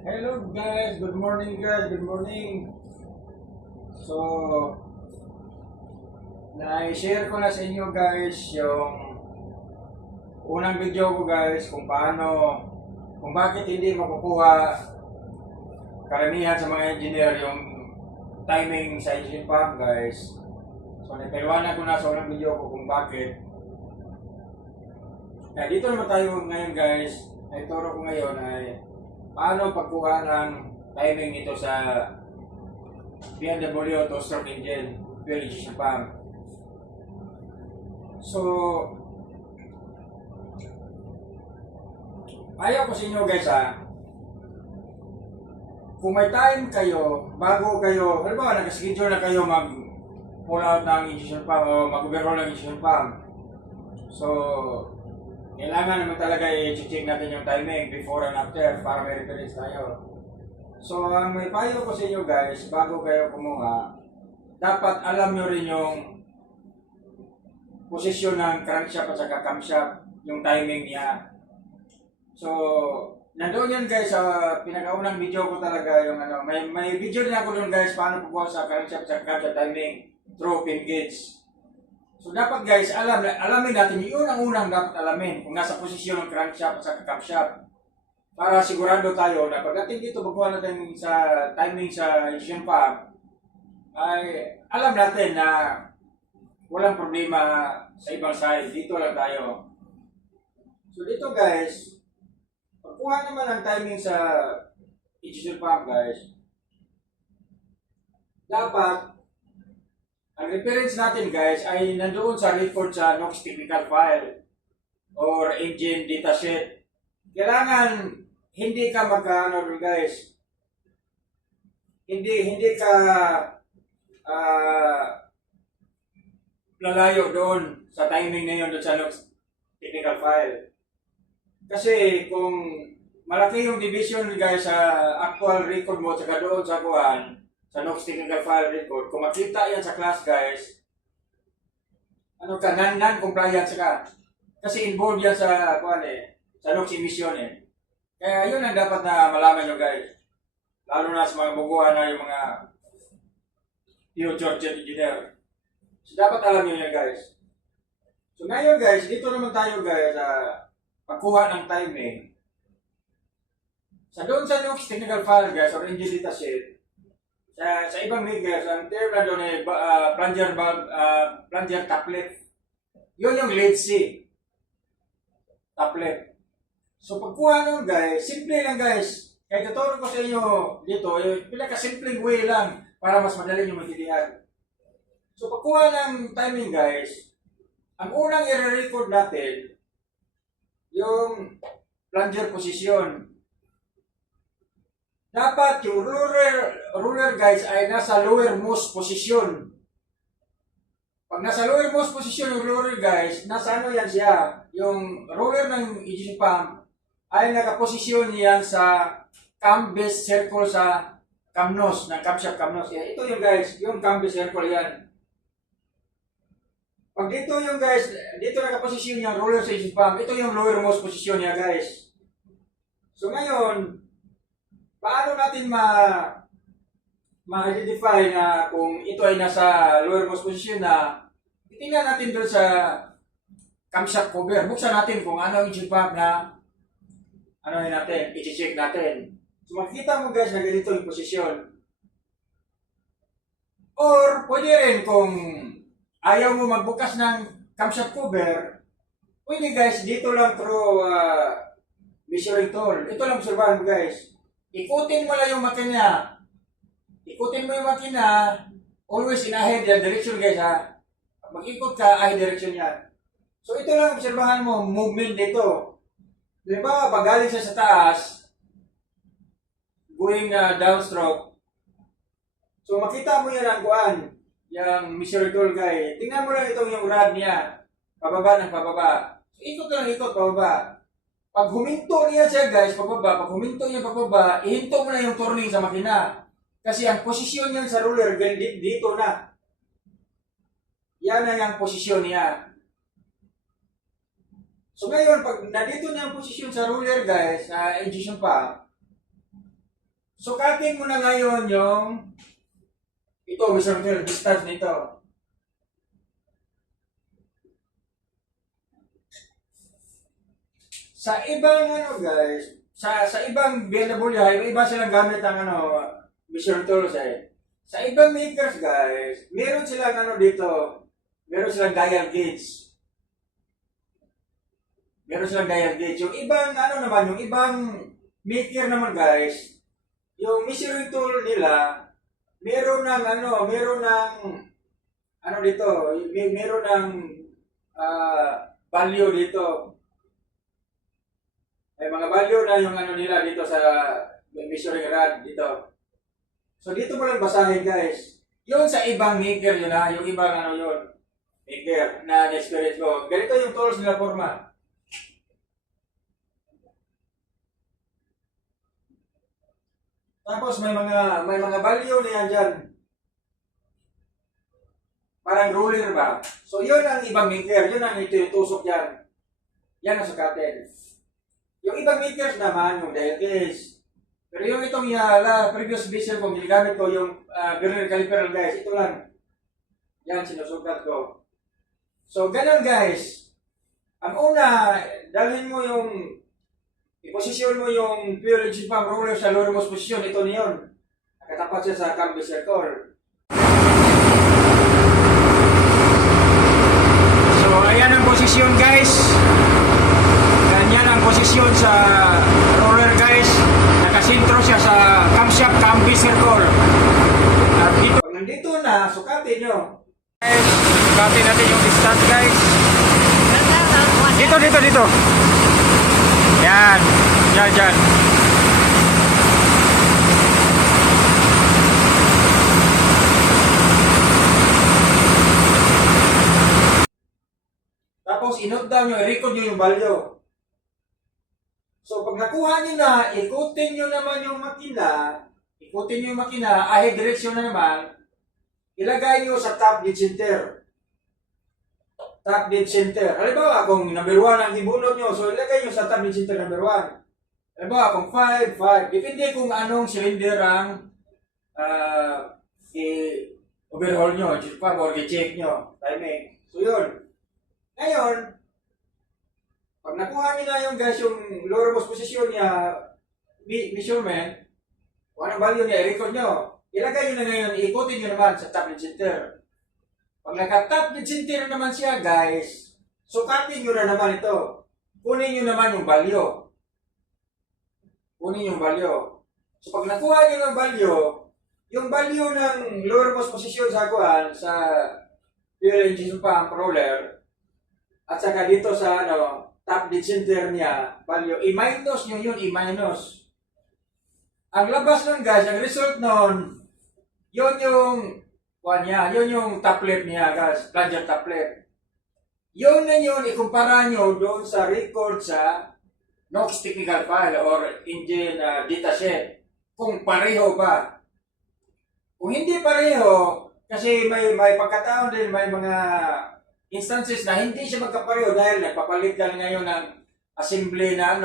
Hello guys, good morning guys, good morning. So, na-share ko na sa inyo guys yung unang video ko guys kung bakit hindi makukuha karamihan sa mga engineer yung timing sa engine pump guys. So, napaliwanag ko na sa unang video ko kung bakit. Kaya dito naman tayo ngayon guys, ay turo ko ngayon ay paano pagkuha ng timing nito sa BMW two-stroke engine fuel injection pump. So, ayaw ko sa inyo guys kung may time kayo, bago kayo, halimbawa nag-schedule na kayo mag-pull out ng injection pump o mag-overhaul ng injection pump. So, kailangan naman talaga i-check natin yung timing before and after para may reference tayo. So, ang may payo ko sa inyo guys, bago kayo kumuha, dapat alam nyo rin yung posisyon ng crankshaft at saka camshaft, yung timing niya. So, nandoon yan guys sa pinakaunang video ko talaga yung may video din ako doon guys, paano pagkuha sa crankshaft at saka camshaft timing through pin gauge. So dapat guys, alamin natin yun ang unang dapat alamin kung nasa posisyon ng crankshaft at saka camshaft. Para sigurado tayo na pagdating dito magkuha natin sa timing sa engine pump, ay alam natin na walang problema sa ibang side. Dito lang tayo. So dito guys, pagkuha naman ng timing sa engine pump guys, dapat ang reference natin guys ay nandoon sa record sa NOx technical file or engine datasheet. Kailangan hindi ka guys. Hindi ka lalayo doon sa timing na yun doon sa NOx technical file. Kasi kung malaki yung division guys sa actual record mo saka doon sa sa NOx technical file record, kung makita yan sa class guys, non-compliance ka. Kasi involved yan sa sa NOx emission Kaya yun ang dapat na malaman nyo guys. Lalo na sa mga buguhan na yung mga future jet engineer. So dapat alam nyo yan guys. So ngayon guys, dito naman tayo guys sa pagkuha ng timing. Doon sa NOx technical file guys, or engine datasheet, sa ibang makers, ang term na doon ay plunger taplet. Yun yung lead C. Taplet. So pagkuha nun guys, simple lang guys. Kaya tuturo ko sa inyo dito, yung pinaka-simpleng way lang para mas madali nyo maintindihan. So pagkuha ng timing guys, ang unang i-record natin, yung plunger position. Dapat yung ruler guys ay nasa lowermost position. Pag nasa lowermost position yung ruler guys, nasa yan siya? Yung ruler ng engine pump ay nakaposisyon yan sa cam base circle sa cam nose, ng camshaft cam nose. Yan. Ito yung guys, yung cam base circle yan. Pag dito yung guys, dito nakaposisyon yung ruler sa engine pump, ito yung lowermost position niya guys. So ngayon, paano natin ma-identify na kung ito ay nasa lowermost position na titingnan natin doon sa camshaft cover. Buksan natin kung ano ang engine pump na natin, i-check natin. So makikita mo guys na ganito yung posisyon. Or pwede rin kung ayaw mo magbukas ng camshaft cover, pwede guys dito lang through measuring tool. Ito lang obserbahan mo guys. Ikutin mo lang yung makina. Ikutin mo yung makina, always in ahead direction guys Mag-ikot ka, ahead direction yan. So ito lang obserbahan mo, movement dito. Diba, pag galing siya sa taas, going downstroke. So makita mo yan ang yung measuring tool guys. Tingnan mo lang itong yung rod niya. Pababa ng pababa. So ikot lang ikot, pababa. Pag huminto niya siya guys, pag huminto niya pababa, ihinto mo na yung turning sa makina. Kasi ang posisyon niya sa ruler, dito na. Yan na yung posisyon niya. So ngayon, pag nandito na ang posisyon sa ruler guys, sa engine pump, Sukatin mo na ngayon yung ito, measurement distance nito. Sa ibang ano guys, sa ibang BMW, iba silang gamit ang measure tools eh. Sa ibang makers guys, meron silang dito, meron silang dial gauge. Meron silang dial gauge. Yung ibang naman, yung ibang maker naman guys, yung measuring tool nila, meron ng dito, meron ng value dito. May mga value na yung nila dito sa measuring rod dito. So dito mo lang basahin guys. Yun sa ibang maker yun yung ibang yun. Maker na experience ko. Ganito yung tools nila forma. Tapos may mga value na yan dyan. Parang ruler ba? So yun ang ibang maker. Yun ang itutusok dyan. Yan ang sukatin. Yung ibang makers naman, yung dial gauge. Pero yung itong previous visual ko, ginagamit ko yung vernier caliper guys. Ito lang. Yan, sinusukat ko. So, ganun guys. Ang una, dalhin mo iposisyon mo yung fuel engine pump roller sa lowermost position. Ito niyon. Nakatapat siya sa cam circle. So, ayan ang posisyon guys. Ganyan ang posisyon sa roller guys. Nakasintro siya sa camshaft cambio circle. At dito, pag nandito na, sukatin nyo. Guys, sukatin natin yung distance guys. Dito. Yan. Yan. Tapos, i-note down nyo, i-record nyo yung value. So, pag nakuha nyo na, ikutin nyo naman yung makina, ahead direction na naman, ilagay nyo sa top dead center. Top dead center. Halimbawa, kung number 1 ang ibunod nyo, so ilagay nyo sa top dead center number 1. Halimbawa, kung 5. Depende kung anong cylinder ang i-overhaul nyo, or i-check nyo. Timing. So, yun. Ngayon, pag nakuha nyo na yung guys, yung lowermost position niya, measurement, kung anong value niya, i-record nyo. Ilagay nyo na ngayon, ikutin nyo naman sa top dead center. Pag naka-top dead center naman siya guys, sukatin nyo na naman ito. Kunin nyo naman yung value. So pag nakuha nyo ng value, yung value ng lowermost position sa fuel engine pump roller, at saka dito sa top dead center niya, value, i-minus nyo yun, i-minus. Ang labas nun guys, ang result nun, yun yung taplet niya guys, plunger taplet. Yun na yun, ikumpara nyo doon sa record sa NOx technical file or engine datasheet. Kung pareho ba. Kung hindi pareho, kasi may pagkataon din, may mga instances na hindi siya magkapareho dahil nagpapalit ka ngayon ng assembly na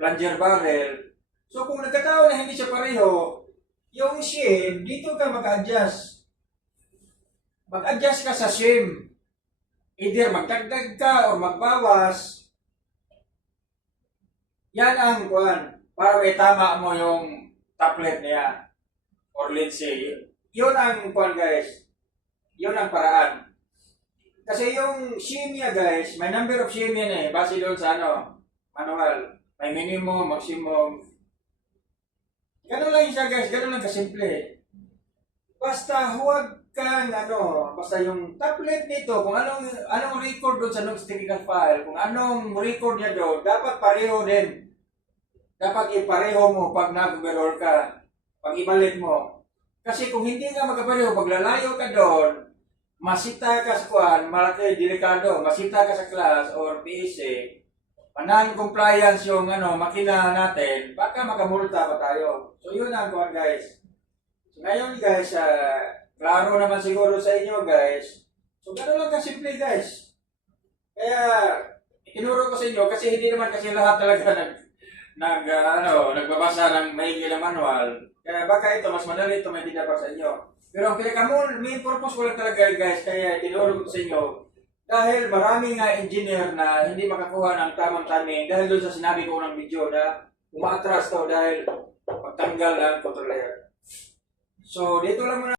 plunger barrel. So kung nagkataon na hindi siya pareho, yung shim, dito ka mag-adjust. Mag-adjust ka sa shim. Either magdagdag ka o magbawas. Yan ang para may tama mo yung taplet niya. Or let's say, yun ang guys. Yun ang paraan. Kasi yung shim niya guys, may number of shim yan base doon sa manual. May minimum, maximum. Ganun lang siya guys, ganun lang kasimple. Basta huwag kang basta yung tablet nito, kung anong record doon sa NOx technical file, kung anong record niya doon, dapat pareho din. Dapat ipareho mo pag nag-overhaul ka, pag ibalik mo. Kasi kung hindi ka magkapareho, pag lalayo ka doon, masita ka sa malaki, delikado, masita ka sa class or PSA, non-compliance yung makina natin, baka makamulta pa tayo. So yun ang guys. So ngayon guys, klaro naman siguro sa inyo guys. So gano'n lang kasimple guys. Kaya itinuro ko sa inyo kasi hindi naman kasi lahat talaga nagbabasa ng maigi na manual. Kaya baka ito, mas madali ito maintindihan para sa inyo. Pero ang main purpose ko lang talaga guys, kaya tinuro ko sa inyo, dahil maraming engineer na hindi makakuha ng tamang timing dahil doon sa sinabi ko ng video na umaatras to dahil pagtanggal ng controller. So dito lang muna.